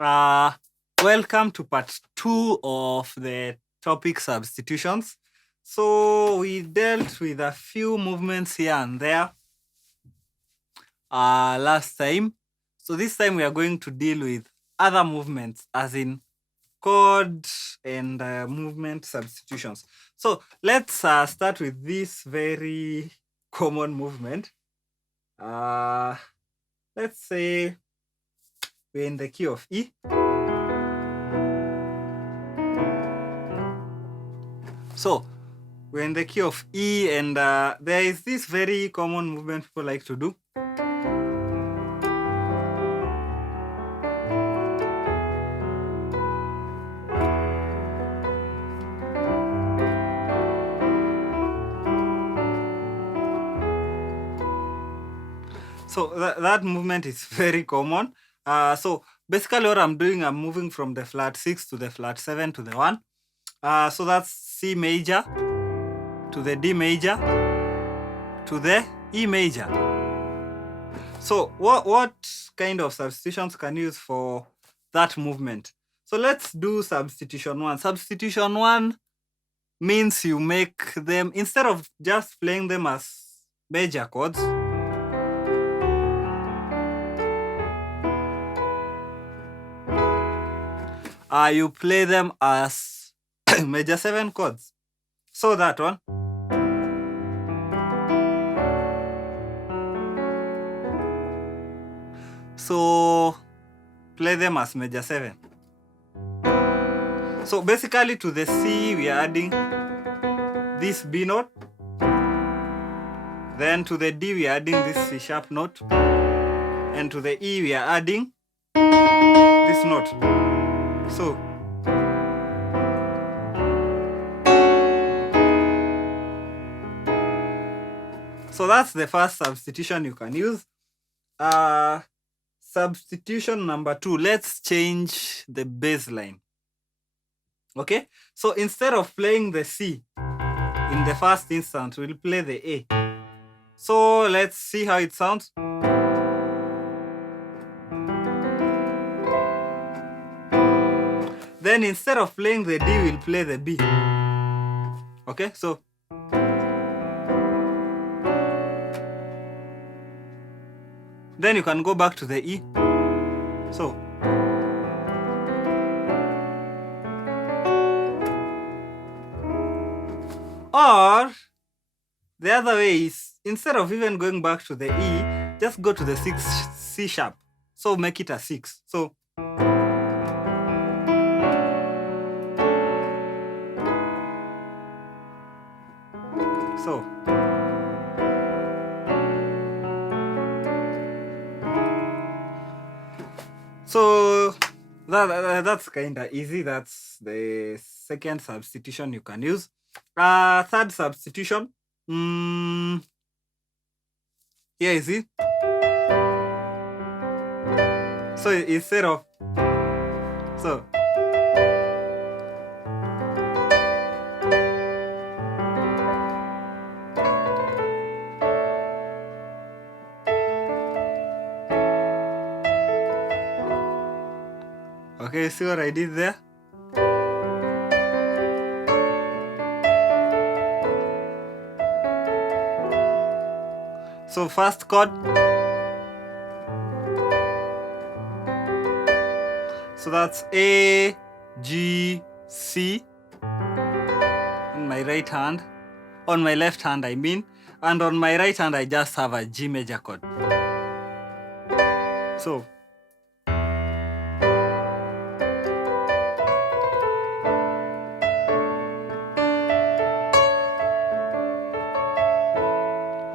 Uh, Welcome to part 2 of the topic substitutions. So we dealt with a few movements here and there last time. So this time we are going to deal with other movements, as in chord and movement substitutions. So let's start with this very common movement. Let's say we're in the key of E. So we're in the key of E, and there is this very common movement people like to do. So that movement is very common. So basically what I'm doing, I'm moving from the flat 6 to the flat 7 to the 1. So that's C major to the D major to the E major. So what kind of substitutions can you use for that movement? So let's do substitution 1. Substitution 1 means you make them, instead of just playing them as major chords, you play them as major 7 chords. So that one. So play them as major 7. So basically to the C we are adding this B note. Then to the D we are adding this C sharp note. And to the E we are adding this note. So that's the first substitution you can use. Substitution number 2, let's change the bass line. Okay, so instead of playing the C in the first instance, we'll play the A. So let's see how it sounds. Then instead of playing the D, we'll play the B. Okay, so then you can go back to the E. So or the other way is, instead of even going back to the E, just go to the 6 C sharp. So make it a 6. So that's kind of easy. That's the second substitution you can use. Third substitution. Here is it. So instead of okay, see what I did there? So first chord. So that's A, G, C on my right hand. On my left hand, I mean. And on my right hand, I just have a G major chord. So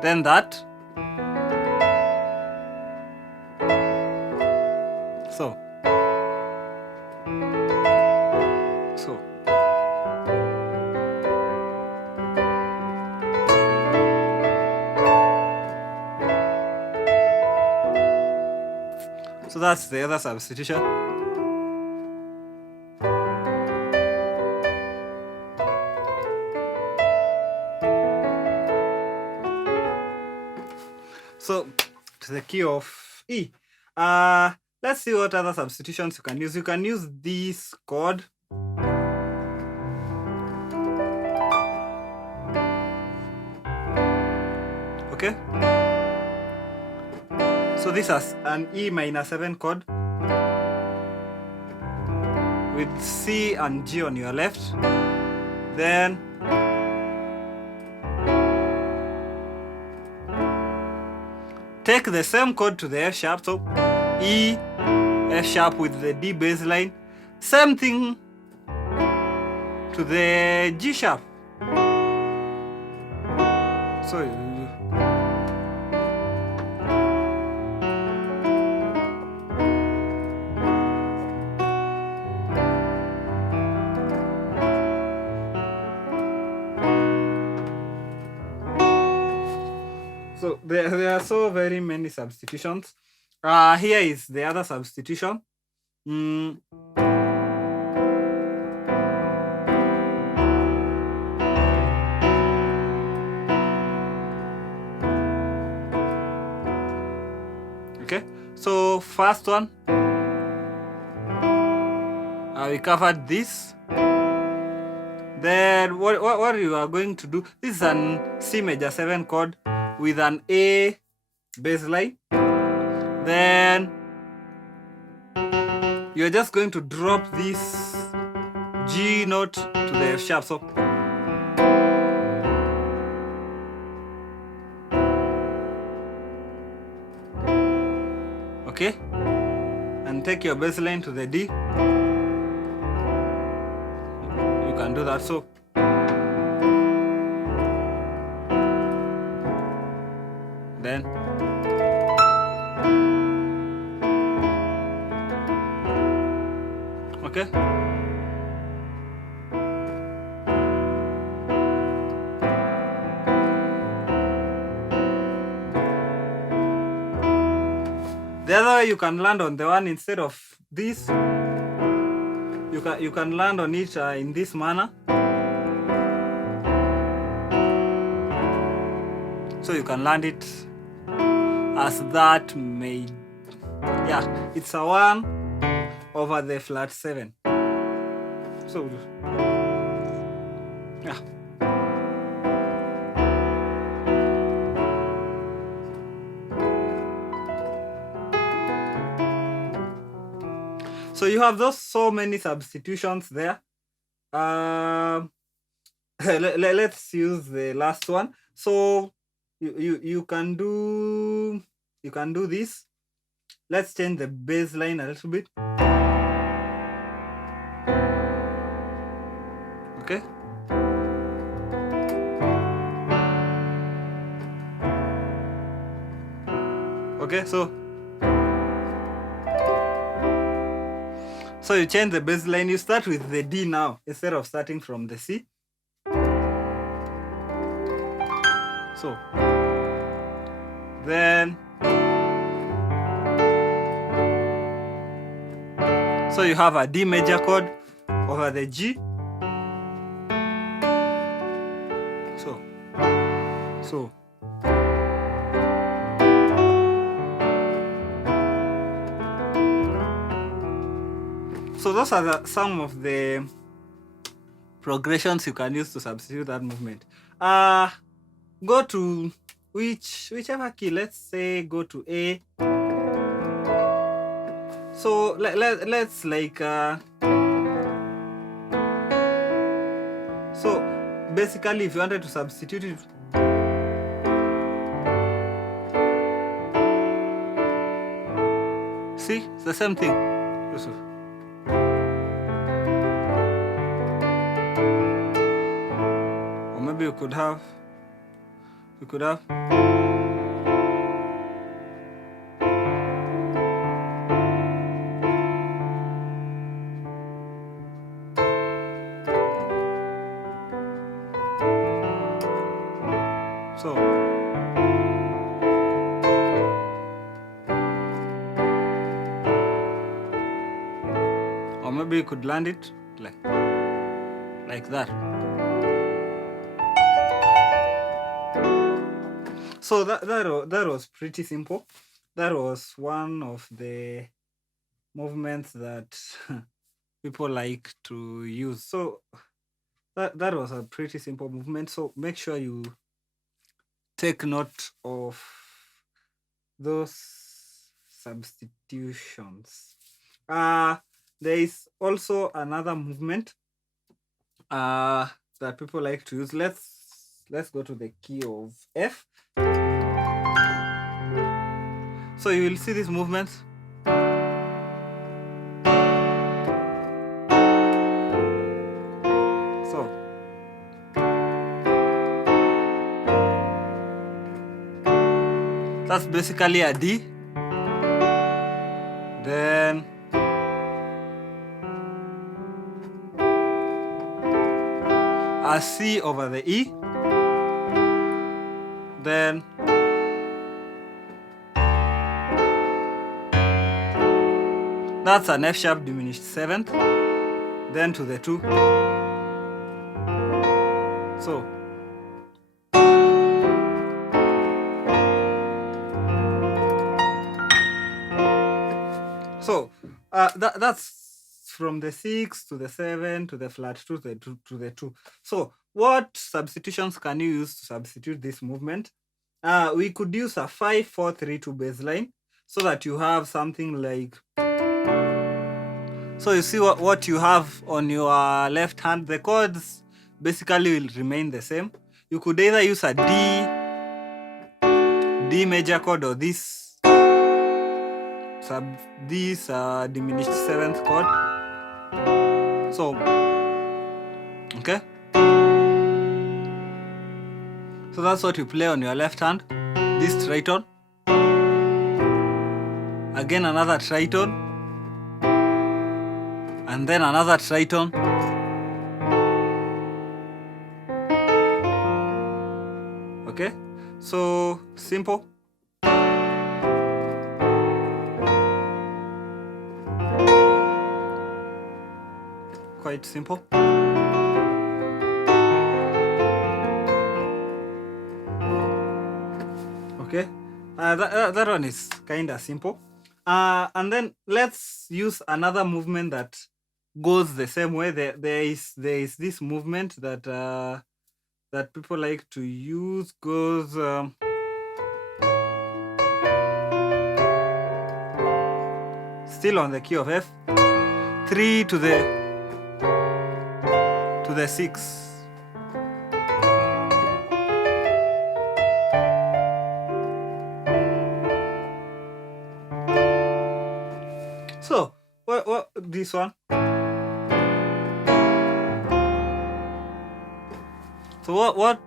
then that. So that's the other substitution. So to the key of E. let's see what other substitutions you can use. You can use this chord. Okay. So this is an E minor 7 chord with C and G on your left. Then take the same chord to the F sharp. So E, F sharp with the D bass line. Same thing to the G sharp. So there are so very many substitutions. Here is the other substitution. Okay, so first one, we covered this. Then what you are going to do, this is an C major 7 chord with an A bass line. Then you're just going to drop this G note to the F sharp. So okay, and take your bass line to the D. You can do that. So then okay. The other way you can land on the one instead of this, you can land on it in this manner. So you can land it as that made, yeah, it's a 1 over the flat 7. So yeah. So you have those so many substitutions there. Let's use the last one. So you can do this. Let's change the bass line a little bit. Okay. Okay, so you change the bass line. You start with the D now instead of starting from the C. So then you have a D major chord over the G. So those are some of the progressions you can use to substitute that movement. Go to whichever key. Let's say go to A. So let's like so basically if you wanted to substitute it, see, it's the same thing. Or maybe we could have so or maybe you could land it like that. So that was pretty simple. That was one of the movements that people like to use. So that was a pretty simple movement. So make sure you take note of those substitutions. There is also another movement that people like to use. Let's go to the key of F. So you will see this movement. So that's basically a D. Then a C over the E. Then that's an F sharp diminished seventh. Then to the 2. So that's from the 6 to the 7 to the flat 2 to the 2. So what substitutions can you use to substitute this movement? We could use a 5-4-3-2 baseline so that you have something like. So you see what you have on your left hand. The chords basically will remain the same. You could either use a D major chord or this diminished 7th chord. So okay, so that's what you play on your left hand. This triton, again another triton, and then another triton. Okay, so simple. Quite simple. Okay, that one is kind of simple. And then let's use another movement that goes the same way. There is this movement that that people like to use. Goes still on the key of F. 3 to the 6. So what this one? So what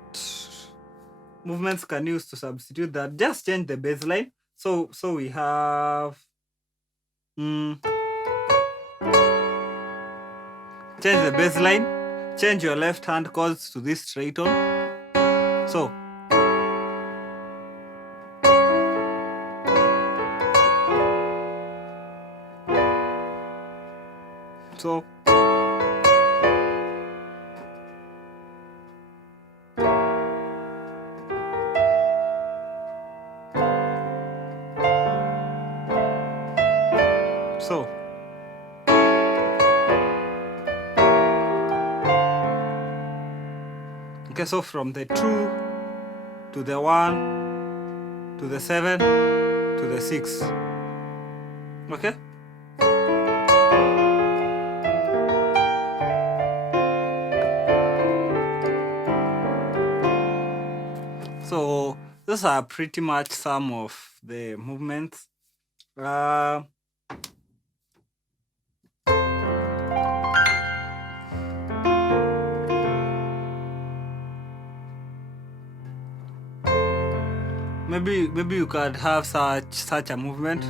movements can you use to substitute that? Just change the baseline. So we have change the baseline, change your left hand chords to this triton. So okay, so from the 2 to the 1 to the 7 to the 6. Okay? So those are pretty much some of the movements. Maybe you could have such a movement.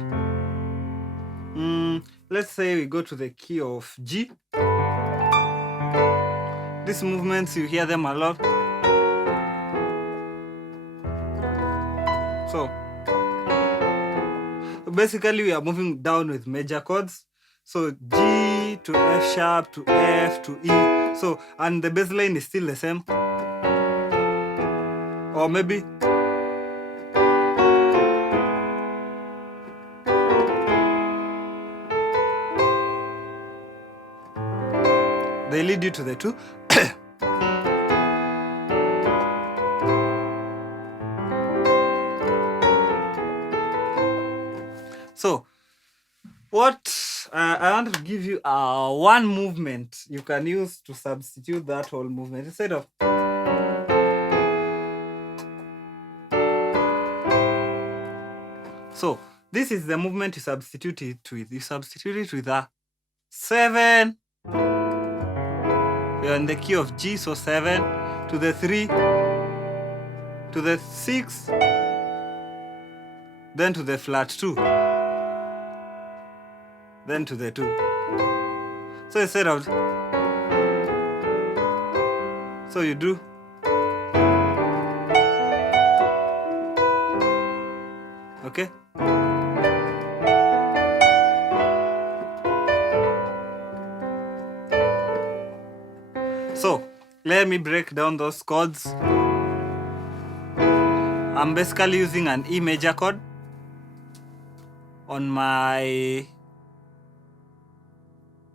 Let's say we go to the key of G. These movements, you hear them a lot. So basically we are moving down with major chords. So G to F sharp to F to E. So, and the bass line is still the same. Or maybe they lead you to the 2. So what I want to give you one movement you can use to substitute that whole movement instead of. So this is the movement you substitute it with. You substitute it with a 7. You're in the key of G, so 7 to the 3 to the 6, then to the flat 2, then to the 2. So instead of, so you do. Okay. So let me break down those chords. I'm basically using an E major chord on my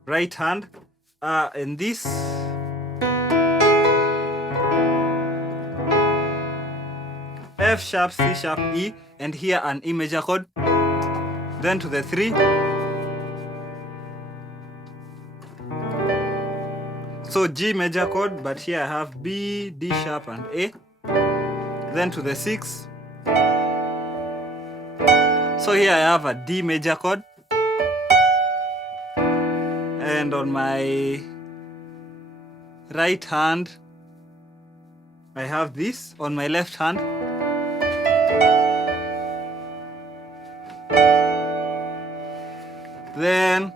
right hand, and this F sharp, C sharp, E, and here an E major chord, then to the 3. So G major chord, but here I have B, D sharp, and A, then to the 6. So here I have a D major chord, and on my right hand I have this. On my left hand then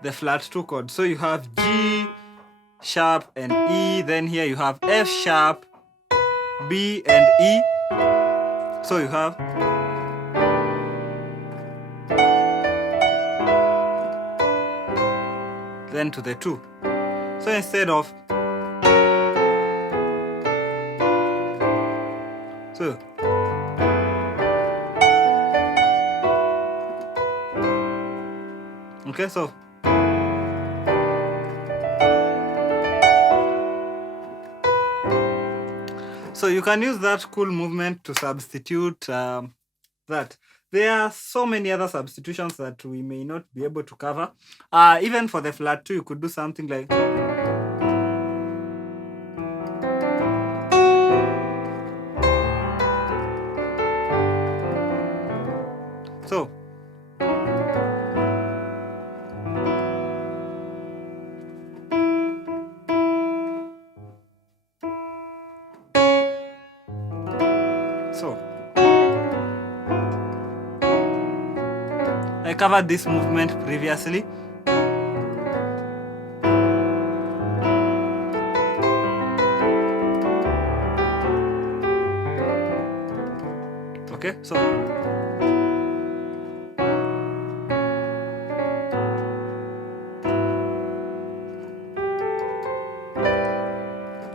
the flat 2 chord. So you have G sharp and E, then here you have F sharp, B and E. So you have then to the 2. So instead of, so okay, so you can use that cool movement to substitute that. There are so many other substitutions that we may not be able to cover. Even for the flat 2, you could do something like, so I covered this movement previously. Okay, so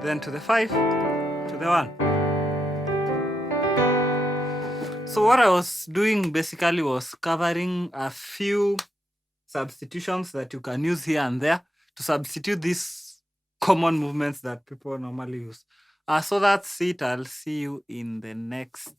then to the 5, to the 1. So what I was doing basically was covering a few substitutions that you can use here and there to substitute these common movements that people normally use. So that's it. I'll see you in the next